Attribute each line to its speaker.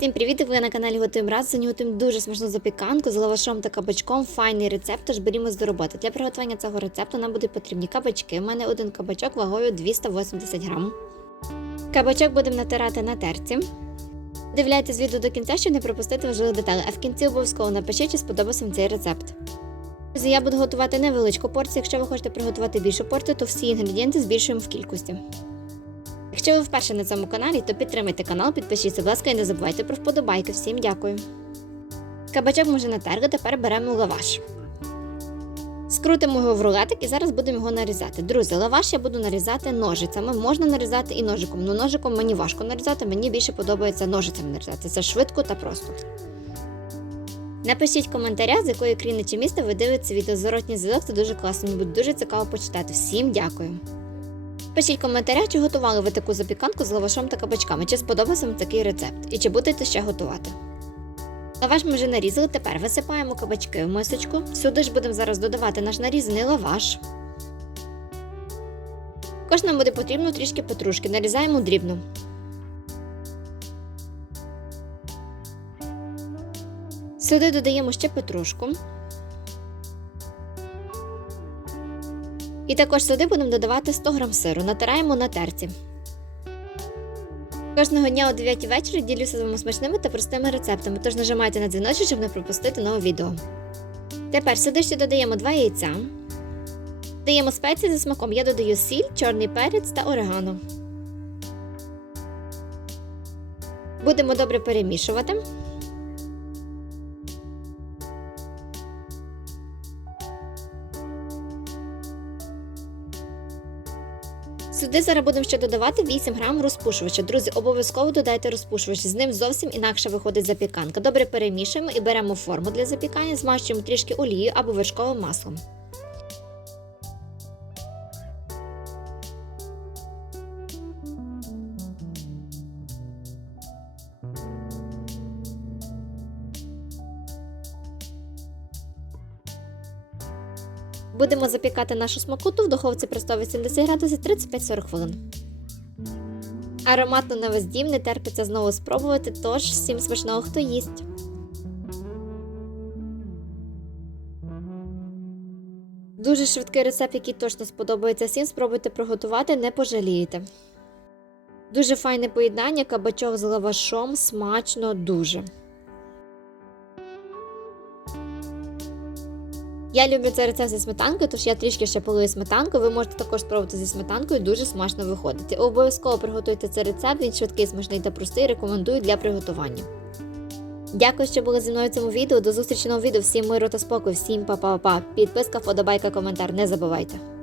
Speaker 1: Всім привіт! Ви на каналі Готуємо раз. Сьогодні готуємо дуже смачну запіканку з лавашом та кабачком. Файний рецепт, тож берімо до роботи. Для приготування цього рецепту нам будуть потрібні кабачки. У мене один кабачок вагою 280 грам. Кабачок будемо натирати на терці. Дивляйтесь відео до кінця, щоб не пропустити важливі деталі, а в кінці обов'язково напишіть, чи сподобався вам цей рецепт. Я буду готувати невеличку порцію. Якщо ви хочете приготувати більшу порцію, то всі інгредієнти збільшуємо в кількості. Якщо ви вперше на цьому каналі, то підтримайте канал, підпишіться, будь ласка, і не забувайте про вподобайки. Всім дякую. Кабачок може натерли, тепер беремо лаваш. Скрутимо його в рулетик і зараз будемо його нарізати. Друзі, лаваш я буду нарізати ножицями. Можна нарізати і ножиком, але ножиком мені важко нарізати, мені більше подобається ножицями нарізати. Це швидко та просто. Напишіть в коментарях, з якої країни чи міста ви дивитеся відео. Зворотній зв'язок це дуже класно, мені буде дуже цікаво почитати. Всім дякую. Пишіть в коментарях, чи готували ви таку запіканку з лавашом та кабачками, чи сподобався вам такий рецепт, і чи будете ще готувати. Лаваш ми вже нарізали, тепер висипаємо кабачки в мисочку. Сюди ж будемо зараз додавати наш нарізаний лаваш. Також буде потрібно трішки петрушки, нарізаємо дрібно. Сюди додаємо ще петрушку. І також сюди будемо додавати 100 г сиру, натираємо на терці. Кожного дня о 9 вечора ділюся з вами смачними та простими рецептами, тож нажимайте на дзвіночок, щоб не пропустити нове відео. Тепер сюди ще додаємо 2 яйця. Даємо спеції за смаком. Я додаю сіль, чорний перець та орегано. Будемо добре перемішувати. Сюди зараз будемо ще додавати 8 грам розпушувача. Друзі, обов'язково додайте розпушувач. З ним зовсім інакше виходить запіканка. Добре перемішуємо і беремо форму для запікання, змащуємо трішки олією або вершковим маслом. Будемо запікати нашу смакоту в духовці при 180 градусів 35-40 хвилин. Ароматно на весь дім не терпиться знову спробувати, тож всім смачного хто їсть. Дуже швидкий рецепт, який точно сподобається всім, спробуйте приготувати, не пожалієте. Дуже файне поєднання, кабачок з лавашом, смачно дуже. Я люблю цей рецепт зі сметанкою, тож я трішки ще полую сметанку. Ви можете також спробувати зі сметанкою, дуже смачно виходить. Обов'язково приготуйте цей рецепт, він швидкий, смачний та простий. Рекомендую для приготування. Дякую, що були зі мною в цьому відео. До зустрічі нового відео. Всім миру та спокою, всім па-па-па. Підписка, вподобайка, коментар. Не забувайте.